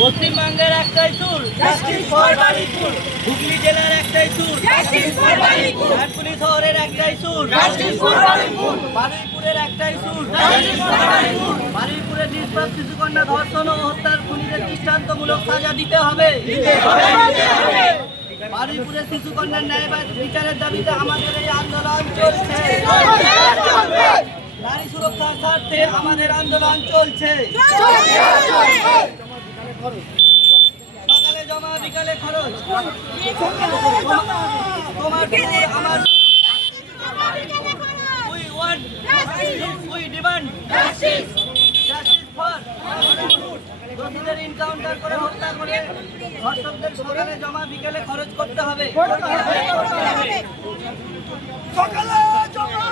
পশ্চিমবঙ্গের একটাই সুর, হুগলি জেলার একটাই সুর, ঝাড়খণ্ড শহরের একটাই সুর, বারুইপুরের একটাই সুর। বারুইপুরের নিষ্পাপ শিশুকন্যা ধর্ষণ ও হত্যার খুনিদের দৃষ্টান্তমূলক সাজা দিতে হবে। বারুইপুরের শিশুকন্যার ন্যায় বিচারের দাবিতে আমাদের এই আন্দোলন চলছে। নারী সুরক্ষার স্বার্থে আমাদের আন্দোলন চলছে। সকালে জমা বিকালে খরচ, তোমার আমার we demand justice for দোষীদের এনকাউন্টার করে হত্যা করে ধর্ষকদের সকালে জমা বিকেলে খরচ করতে হবে। সকালে জমা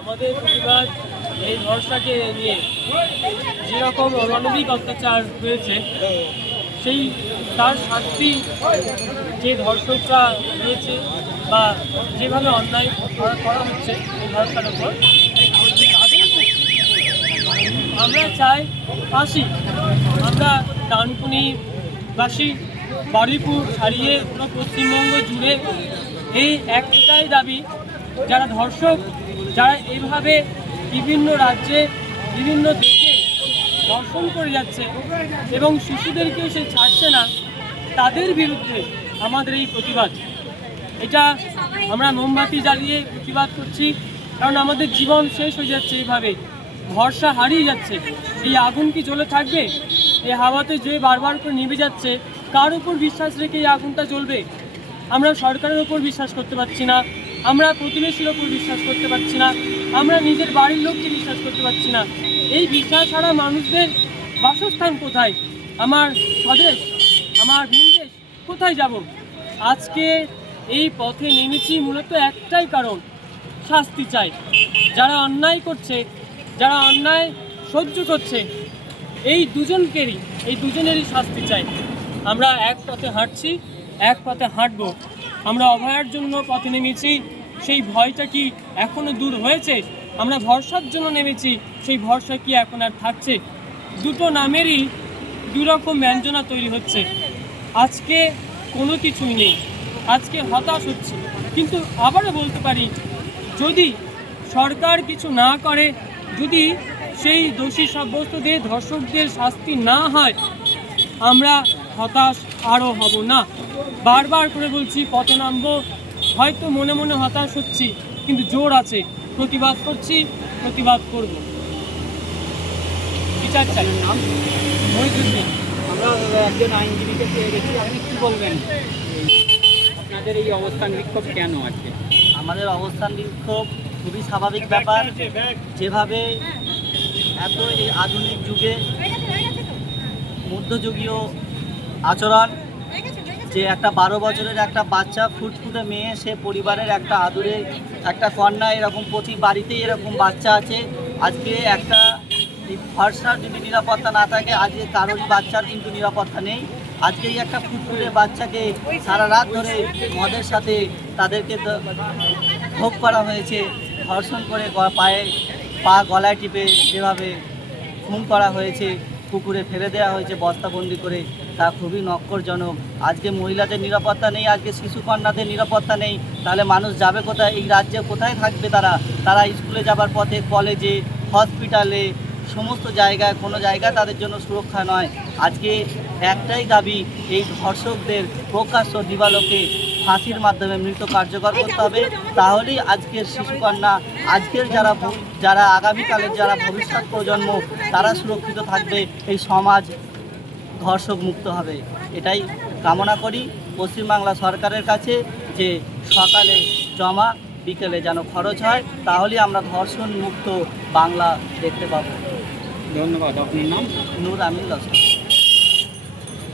আমাদের প্রতিবাদ এই ধর্ষাকে নিয়ে যেরকম অমানবিক অত্যাচার হয়েছে সেই তার শাস্তি যে ধর্ষকরা দিয়েছে বা যেভাবে অন্যায় করা হচ্ছে এই ধর্ষার উপর আমরা চাই ফাঁসি। আমরা ডানকুনিবাসী বারুইপুর ছাড়িয়ে পুরো পশ্চিমবঙ্গ জুড়ে এই একটাই দাবি, যারা ধর্ষক, যারা এইভাবে বিভিন্ন রাজ্যে বিভিন্ন দেশে ধর্ষণ করে যাচ্ছে এবং শিশুদেরকেও সে ছাড়ছে না, তাদের বিরুদ্ধে আমাদের এই প্রতিবাদ। এটা আমরা মোমবাতি জ্বালিয়ে প্রতিবাদ করছি, কারণ আমাদের জীবন শেষ হয়ে যাচ্ছে এইভাবে, ভরসা হারিয়ে যাচ্ছে। এই আগুন কি জ্বলে থাকবে? এই হাওয়াতে যে বারবার করে নিভে যাচ্ছে, কার উপর বিশ্বাস রেখে এই আগুনটা জ্বলবে? আমরা সরকারের উপর বিশ্বাস করতে পারছি না, আমরা প্রতিবেশীর ওপর বিশ্বাস করতে পারছি না, আমরা নিজের বাড়ির লোককে বিশ্বাস করতে পারছি না। এই বিশ্বাস ছাড়া মানুষদের বাসস্থান কোথায়? আমার স্বদেশ, আমার ভিনদেশ কোথায় যাব? আজকে এই পথে নেমেছি মূলত একটাই কারণ, শাস্তি চাই। যারা অন্যায় করছে, যারা অন্যায় সহ্য করছে, এই দুজনেরই শাস্তি চাই। আমরা এক পথে হাঁটছি, এক পথে হাঁটবো। আমরা অভয়ার জন্য পথে নেমেছি, সেই ভয়টা কি এখনো দূর হয়েছে? আমরা ভরসার জন্য নেমেছি, সেই ভরসা কি এখন আর থাকছে? দুটো নামেরই দুরকম ব্যঞ্জনা তৈরি হচ্ছে। আজকে কোনো কিছুই নেই, আজকে হতাশ হচ্ছে। কিন্তু আবারও বলতে পারি, যদি সরকার কিছু না করে, যদি সেই দোষী সাব্যস্তদের ধর্ষকদের শাস্তি না হয়, আমরা হতাশ আরও হব না। বারবার করে বলছি, পথে নামবো। হয়তো মনে মনে হতাশ হচ্ছি, কিন্তু জোর আছে, প্রতিবাদ করছি, প্রতিবাদ করব। বিচার চাই। নাম মহিউদ্দিন। আমরা একজন আইনজীবীকে পেয়ে গেছি, আপনি কী বলবেন? আপনাদের এই অবস্থান বিক্ষোভ কেন আছে? আমাদের অবস্থান বিক্ষোভ খুবই স্বাভাবিক ব্যাপার। যেভাবে এত এই আধুনিক যুগে মধ্যযুগীয় আচরণ, যে একটা 12 বছরের একটা বাচ্চা, ফুটফুটে মেয়ে, সে পরিবারের একটা আদুরে একটা কন্যা, এরকম প্রতি বাড়িতেই এরকম বাচ্চা আছে। আজকে একটা ভরসার যদি নিরাপত্তা না থাকে, আজকে কারোরই বাচ্চার কিন্তু নিরাপত্তা নেই। আজকে এই একটা ফুটফুটে বাচ্চাকে সারা রাত ধরে মদের সাথে তাদেরকে তো ভোগ করা হয়েছে, ধর্ষণ করে পায়ে পা গলায় টিপে যেভাবে খুন করা হয়েছে, পুকুরে ফেলে দেওয়া হয়েছে বস্তাবন্দি করে, তা খুবই নক্করজনক। আজকে মহিলাদের নিরাপত্তা নেই, আজকে শিশুকন্যাদের নিরাপত্তা নেই, তাহলে মানুষ যাবে কোথায়? এই রাজ্যে কোথায় থাকবে তারা? তারা স্কুলে যাবার পথে, কলেজে, হসপিটালে, সমস্ত জায়গায়, কোনো জায়গায় তাদের জন্য সুরক্ষা নয়। আজকে একটাই দাবি, এই ধর্ষকদের প্রকাশ্য দিবালোকে ফাঁসির মাধ্যমে মৃত কার্যকর করতে হবে। তাহলেই আজকের শিশুকন্যা, আজকের যারা আগামীকালের যারা ভবিষ্যৎ প্রজন্ম, তারা সুরক্ষিত থাকবে, এই সমাজ ধর্ষক মুক্ত হবে। এটাই কামনা করি পশ্চিমবাংলা সরকারের কাছে, যে সকালে জমা, বিকেলে যেন খরচ হয়, তাহলেই আমরা ধর্ষণ মুক্ত বাংলা দেখতে পাবো। ধন্যবাদ। আপনার নাম? নূর আমিন লস্কর।